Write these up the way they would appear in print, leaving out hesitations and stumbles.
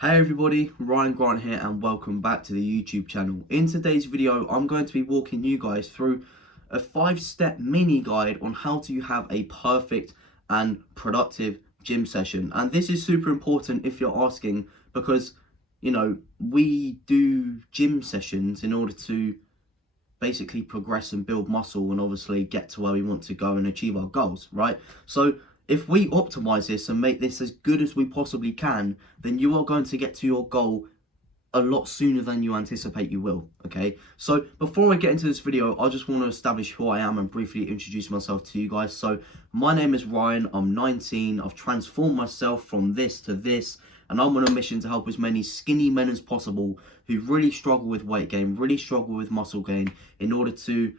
Hey everybody, Ryan Grant here and welcome back to the YouTube channel. In today's video, I'm going to be walking you guys through a 5-step mini guide on how to have a perfect and productive gym session. And this is super important if you're asking, because we do gym sessions in order to basically progress and build muscle and obviously get to where we want to go and achieve our goals, right? So if we optimize this and make this as good as we possibly can, then you are going to get to your goal a lot sooner than you anticipate you will, okay? So before I get into this video, I just want to establish who I am and briefly introduce myself to you guys. So my name is Ryan, I'm 19, I've transformed myself from this to this, and I'm on a mission to help as many skinny men as possible who really struggle with weight gain, really struggle with muscle gain, in order to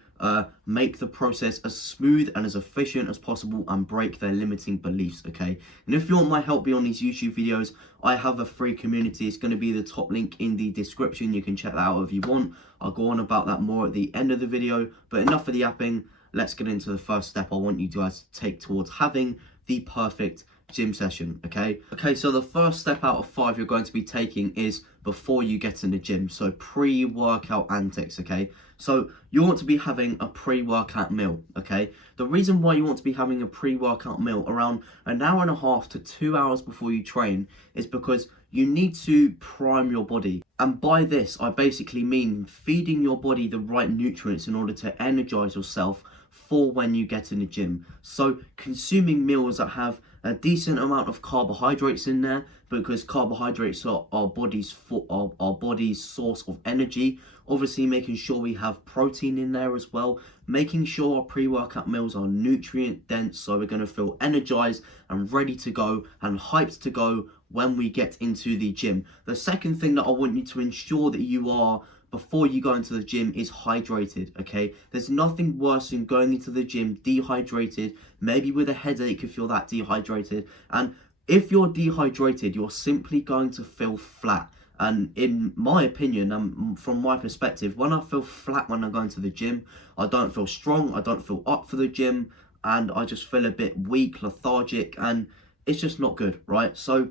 make the process as smooth and as efficient as possible and break their limiting beliefs, okay? And if you want my help beyond these YouTube videos, I have a free community. It's going to be the top link in the description. You can check that out if you want. I'll go on about that more at the end of the video, but enough of the yapping. Let's get into the first step I want you guys to take towards having the perfect gym session, okay? So the first step out of 5 you're going to be taking is before you get in the gym. So pre-workout antics, okay? So you want to be having a pre-workout meal, okay? The reason why you want to be having a pre-workout meal around an hour and a half to 2 hours before you train is because you need to prime your body. And by this, I basically mean feeding your body the right nutrients in order to energize yourself for when you get in the gym. So consuming meals that have a decent amount of carbohydrates in there, because carbohydrates are our body's source of energy. Obviously making sure we have protein in there as well, making sure our pre-workout meals are nutrient dense, so we're going to feel energized and ready to go and hyped to go when we get into the gym. The second thing that I want you to ensure that you are before you go into the gym is hydrated, okay? There's nothing worse than going into the gym dehydrated, maybe with a headache if you're that dehydrated. And if you're dehydrated, you're simply going to feel flat. And in my opinion, from my perspective, when I feel flat when I go into the gym, I don't feel strong, I don't feel up for the gym, and I just feel a bit weak, lethargic, and it's just not good, right? So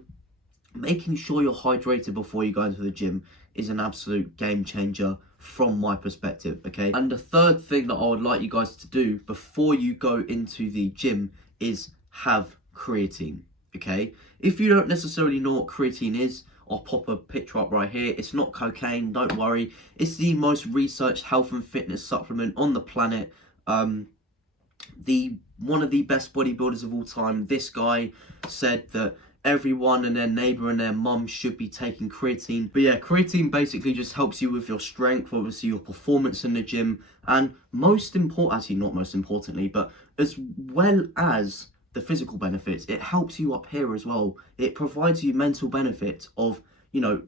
making sure you're hydrated before you go into the gym is an absolute game changer from my perspective, okay? And the third thing that I would like you guys to do before you go into the gym is have creatine, okay? If you don't necessarily know what creatine is, I'll pop a picture up right here. It's not cocaine, don't worry. It's the most researched health and fitness supplement on the planet. One of the best bodybuilders of all time, this guy said that everyone and their neighbor and their mum should be taking creatine. But yeah, creatine basically just helps you with your strength, obviously your performance in the gym, and most important, actually not most importantly, but as well as the physical benefits, it helps you up here as well. It provides you mental benefits of,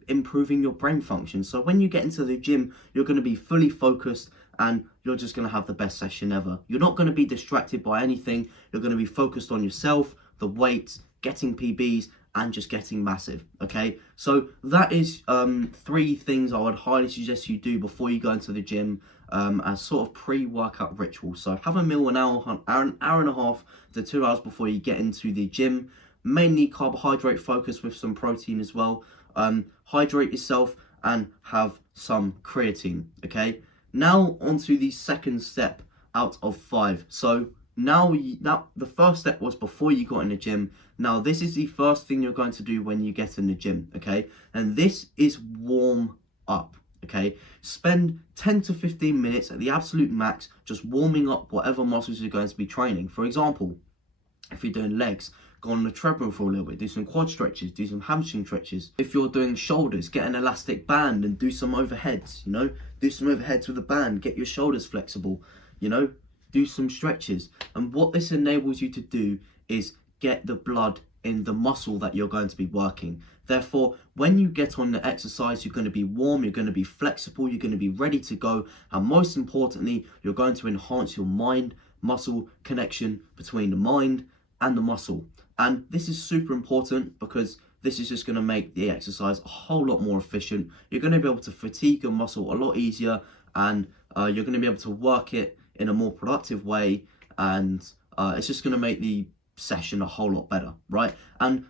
improving your brain function. So when you get into the gym, you're going to be fully focused and you're just going to have the best session ever. You're not going to be distracted by anything. You're going to be focused on yourself, the weights, getting PBs, and just getting massive, okay? So that is 3 things I would highly suggest you do before you go into the gym as sort of pre-workout ritual. So have a meal an hour and a half to 2 hours before you get into the gym. Mainly carbohydrate focus with some protein as well. Hydrate yourself and have some creatine, okay? Now onto the second step out of 5. So now the first step was before you got in the gym. Now this is the first thing you're going to do when you get in the gym, okay? And this is warm up, okay? Spend 10 to 15 minutes at the absolute max just warming up whatever muscles you're going to be training. For example, if you're doing legs, go on the treadmill for a little bit, do some quad stretches, do some hamstring stretches. If you're doing shoulders, get an elastic band and do some overheads, do some overheads with a band, get your shoulders flexible, do some stretches. And what this enables you to do is get the blood in the muscle that you're going to be working. Therefore, when you get on the exercise, you're going to be warm, you're going to be flexible, you're going to be ready to go, and most importantly, you're going to enhance your mind muscle connection between the mind and the muscle. And this is super important because this is just going to make the exercise a whole lot more efficient. You're going to be able to fatigue your muscle a lot easier, and you're going to be able to work it in a more productive way, and it's just going to make the session a whole lot better, right? And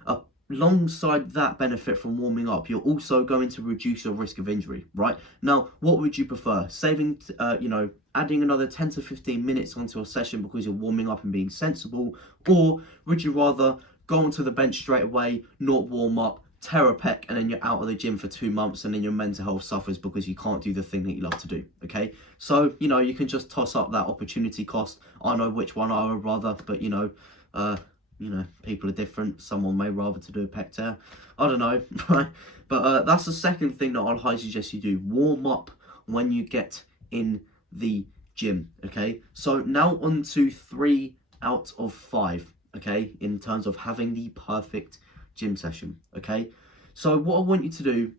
alongside that benefit from warming up, you're also going to reduce your risk of injury, right? Now, what would you prefer? Saving, adding another 10 to 15 minutes onto a session because you're warming up and being sensible, or would you rather go onto the bench straight away, not warm up, tear a pec, and then you're out of the gym for 2 months, and then your mental health suffers because you can't do the thing that you love to do? Okay, so you can just toss up that opportunity cost. I know which one I would rather, but people are different. Someone may rather to do a pec tear. I don't know, right? But that's the second thing that I'd highly suggest you do. Warm up when you get in the gym, okay? So now on to 3 out of 5, okay? In terms of having the perfect gym session, okay? So what I want you to do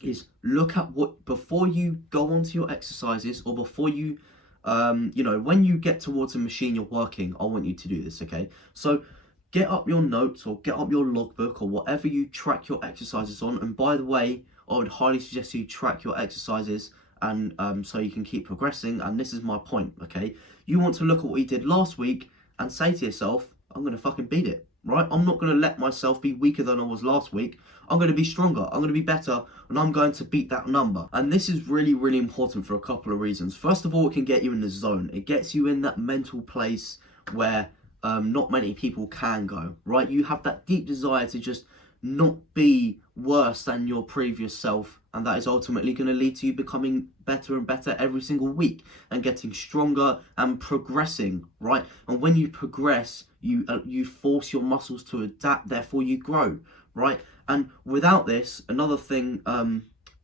is look at before you go onto your exercises, or before you, when you get towards a machine you're working, I want you to do this, okay? So get up your notes or get up your logbook or whatever you track your exercises on. And by the way, I would highly suggest you track your exercises, and so you can keep progressing. And this is my point, okay? You want to look at what you did last week and say to yourself, I'm going to fucking beat it, right? I'm not going to let myself be weaker than I was last week. I'm going to be stronger, I'm going to be better, and I'm going to beat that number. And this is really, really important for a couple of reasons. First of all, it can get you in the zone. It gets you in that mental place where not many people can go, right? You have that deep desire to just not be worse than your previous self, and that is ultimately going to lead to you becoming better and better every single week and getting stronger and progressing, right? And when you progress, you force your muscles to adapt, therefore you grow, right? And without this, another thing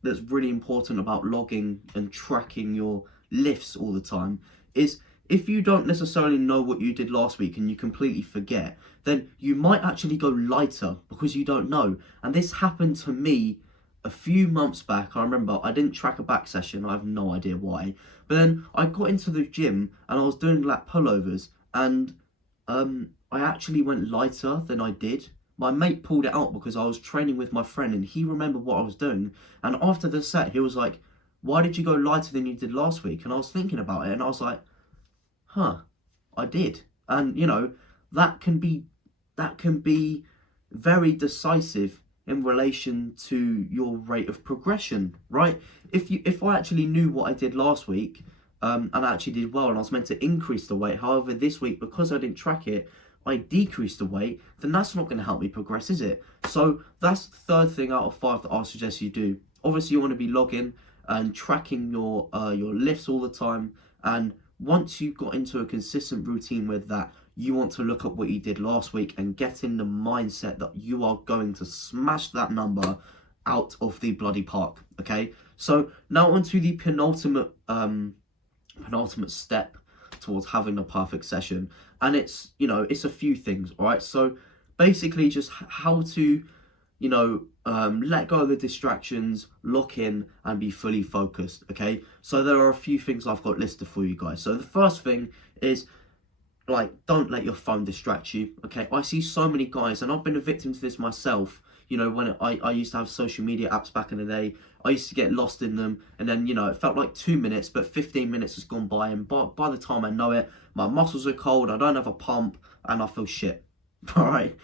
that's really important about logging and tracking your lifts all the time is, if you don't necessarily know what you did last week and you completely forget, then you might actually go lighter because you don't know. And this happened to me a few months back. I remember I didn't track a back session. I have no idea why. But then I got into the gym and I was doing lat pullovers, and I actually went lighter than I did. My mate pulled it out because I was training with my friend and he remembered what I was doing. And after the set, he was like, why did you go lighter than you did last week? And I was thinking about it and I was like, I did. And that can be very decisive in relation to your rate of progression, right? If I actually knew what I did last week, and I actually did well, and I was meant to increase the weight, however this week, because I didn't track it, I decreased the weight, then that's not going to help me progress, is it? So that's the third thing out of 5 that I suggest you do. Obviously you want to be logging and tracking your lifts all the time, and once you've got into a consistent routine with that, you want to look at what you did last week and get in the mindset that you are going to smash that number out of the bloody park, okay? So now onto the penultimate step towards having a perfect session, and it's a few things, all right? So basically just how to let go of the distractions, lock in, and be fully focused, okay? So there are a few things I've got listed for you guys. So the first thing is, don't let your phone distract you, okay? I see so many guys, and I've been a victim to this myself, when I used to have social media apps back in the day. I used to get lost in them, and then, it felt like 2 minutes, but 15 minutes has gone by, and by the time I know it, my muscles are cold, I don't have a pump, and I feel shit, all right?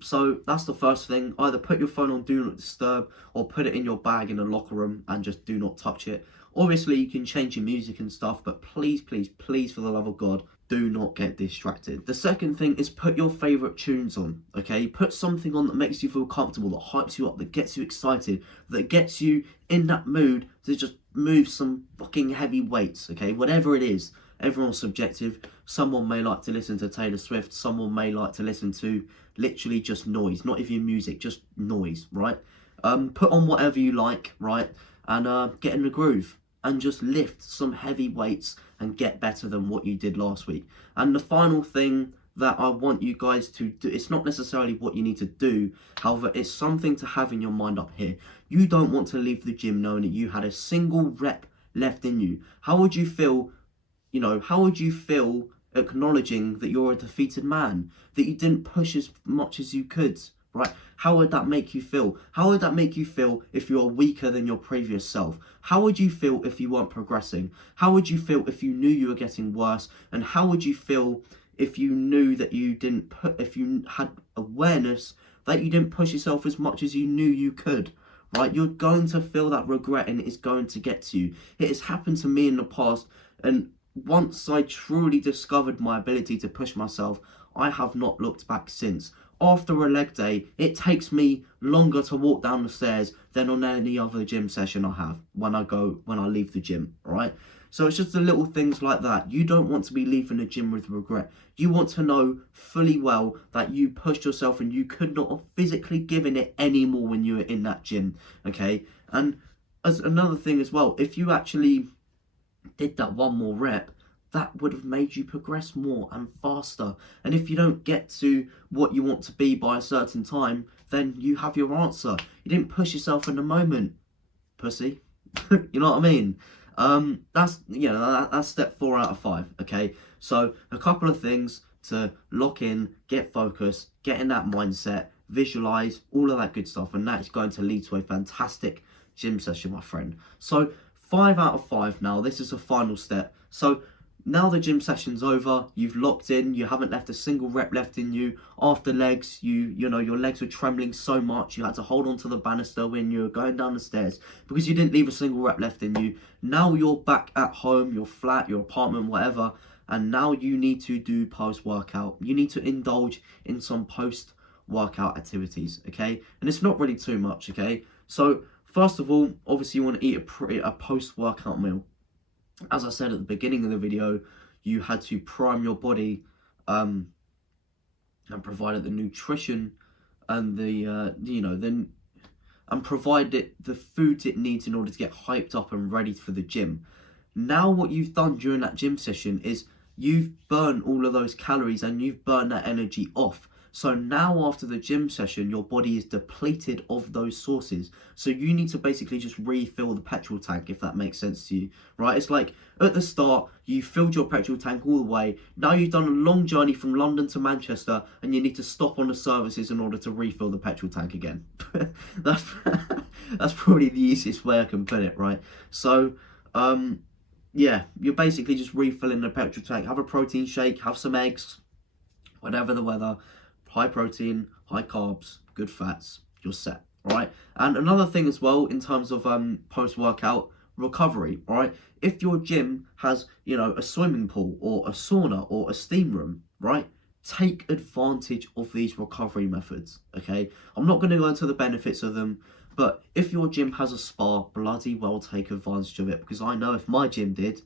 So that's the first thing. Either put your phone on do not disturb, or put it in your bag in the locker room and just do not touch it. Obviously you can change your music and stuff, but please, please, please, for the love of God, do not get distracted. The second thing is put your favorite tunes on, okay? Put something on that makes you feel comfortable, that hypes you up, that gets you excited, that gets you in that mood to just move some fucking heavy weights, okay? Whatever it is. Everyone's subjective. Someone may like to listen to Taylor Swift. Someone may like to listen to literally just noise, not even music, just noise, right? Put on whatever you like, right? And get in the groove and just lift some heavy weights and get better than what you did last week. And the final thing that I want you guys to do, it's not necessarily what you need to do, however, it's something to have in your mind up here. You don't want to leave the gym knowing that you had a single rep left in you. How would you feel? How would you feel acknowledging that you're a defeated man, that you didn't push as much as you could, right? How would that make you feel? How would that make you feel if you're weaker than your previous self? How would you feel if you weren't progressing? How would you feel if you knew you were getting worse? And how would you feel if you knew that if you had awareness that you didn't push yourself as much as you knew you could, right? You're going to feel that regret, and it is going to get to you. It has happened to me in the past, and once I truly discovered my ability to push myself, I have not looked back since. After a leg day, it takes me longer to walk down the stairs than on any other gym session I have when I leave the gym, right? So it's just the little things like that. You don't want to be leaving the gym with regret. You want to know fully well that you pushed yourself and you could not have physically given it any more when you were in that gym, okay? And as another thing as well, if you actually did that one more rep, that would have made you progress more and faster. And if you don't get to what you want to be by a certain time, then you have your answer. You didn't push yourself in the moment, pussy. You know what I mean? That's step 4 out of 5. Okay, so a couple of things to lock in, get focused, get in that mindset, visualize, all of that good stuff, and that is going to lead to a fantastic gym session, my friend. So 5 out of 5 now. This is the final step. So now the gym session's over, you've locked in, you haven't left a single rep left in you. After legs, you know, your legs were trembling so much, you had to hold on to the banister when you were going down the stairs because you didn't leave a single rep left in you. Now you're back at home, your flat, your apartment, whatever, and now you need to do post-workout. You need to indulge in some post-workout activities, okay? And it's not really too much, okay? So first of all, obviously you want to eat a post-workout meal. As I said at the beginning of the video, you had to prime your body and provide it the nutrition and and provide it the foods it needs in order to get hyped up and ready for the gym. Now what you've done during that gym session is you've burned all of those calories and you've burned that energy off. So now after the gym session, your body is depleted of those sources. So you need to basically just refill the petrol tank, if that makes sense to you, right? It's like at the start, you filled your petrol tank all the way. Now you've done a long journey from London to Manchester and you need to stop on the services in order to refill the petrol tank again. That's probably the easiest way I can put it, right? So, yeah, you're basically just refilling the petrol tank. Have a protein shake, have some eggs, whatever the weather. High protein, high carbs, good fats, you're set, all right? And another thing as well in terms of post-workout recovery, all right? If your gym has, you know, a swimming pool or a sauna or a steam room, right? Take advantage of these recovery methods, okay? I'm not going to go into the benefits of them, but if your gym has a spa, bloody well take advantage of it, because I know if my gym did,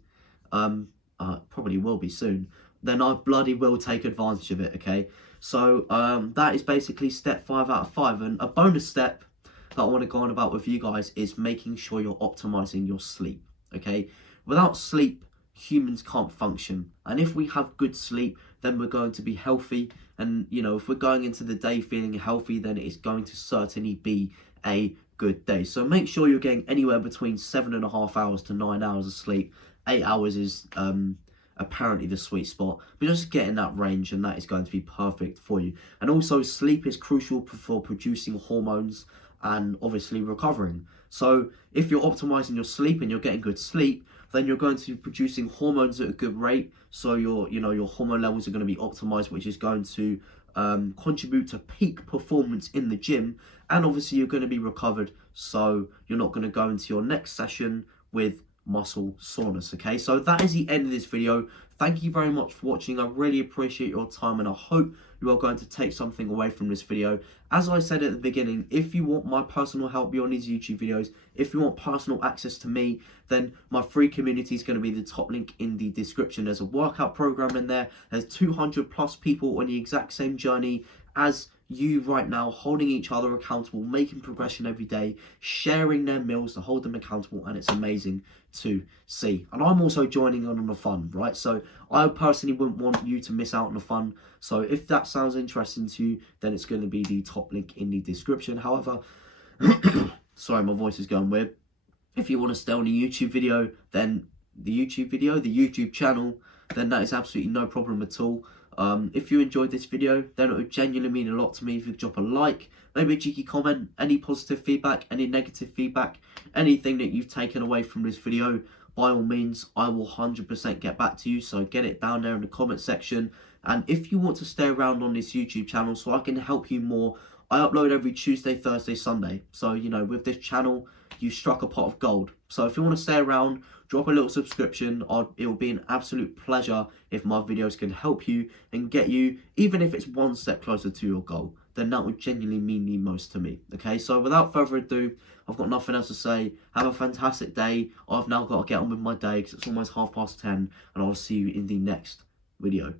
probably will be soon, then I bloody will take advantage of it, okay? So that is basically step 5 out of 5. And a bonus step that I want to go on about with you guys is making sure you're optimizing your sleep, okay? Without sleep, humans can't function. And if we have good sleep, then we're going to be healthy. And, you know, if we're going into the day feeling healthy, then it's going to certainly be a good day. So make sure you're getting anywhere between 7.5 hours to 9 hours of sleep. 8 hours is apparently the sweet spot, but just get in that range and that is going to be perfect for you. And also sleep is crucial for producing hormones and obviously recovering. So if you're optimizing your sleep and you're getting good sleep, then you're going to be producing hormones at a good rate. So your hormone levels are going to be optimized, which is going to contribute to peak performance in the gym. And obviously you're going to be recovered, so you're not going to go into your next session with muscle soreness, okay? So that is the end of this video. Thank you very much for watching. I really appreciate your time and I hope you are going to take something away from this video. As I said at the beginning, if you want my personal help beyond these YouTube videos, if you want personal access to me, then my free community is going to be the top link in the description. There's a workout program in there. There's 200 plus people on the exact same journey as you right now, holding each other accountable, making progression every day, sharing their meals to hold them accountable, and it's amazing to see. And I'm also joining on the fun, right? So I personally wouldn't want you to miss out on the fun. So if that sounds interesting to you, then it's going to be the top link in the description. However, sorry, my voice is going weird. If you want to stay on the YouTube video, then the YouTube channel, then that is absolutely no problem at all. If you enjoyed this video, then it would genuinely mean a lot to me if you drop a like, maybe a cheeky comment, any positive feedback, any negative feedback, anything that you've taken away from this video, by all means, I will 100% get back to you, so get it down there in the comment section. And if you want to stay around on this YouTube channel so I can help you more I upload every Tuesday, Thursday, Sunday. So, you know, with this channel, you struck a pot of gold. So if you want to stay around, drop a little subscription. It will be an absolute pleasure if my videos can help you and get you, even if it's one step closer to your goal, then that would genuinely mean the most to me. Okay, so without further ado, I've got nothing else to say. Have a fantastic day. I've now got to get on with my day because it's almost 10:30, and I'll see you in the next video.